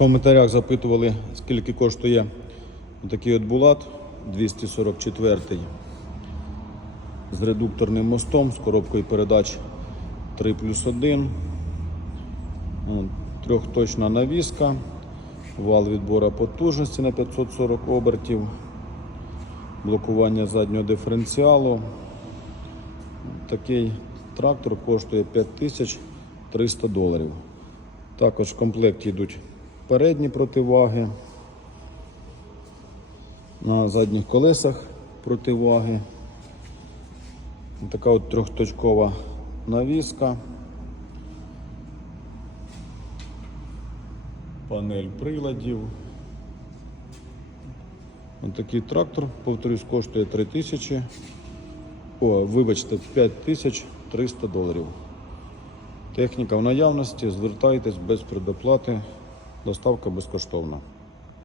коментарях запитували, скільки коштує такий от булат 244 з редукторним мостом, з коробкою передач 3 плюс 1. Трьохточна навіска, вал відбору потужності на 540 обертів, блокування заднього диференціалу. Такий трактор коштує 5300 доларів. Також в комплекті йдуть передні противаги, на задніх колесах противаги. Така от трьохточкова навіска. Панель приладів. Ось такий трактор, повторюсь, коштує 3000. О, вибачте, 5300 доларів. Техніка в наявності, звертайтесь без предоплати, доставка безкоштовна.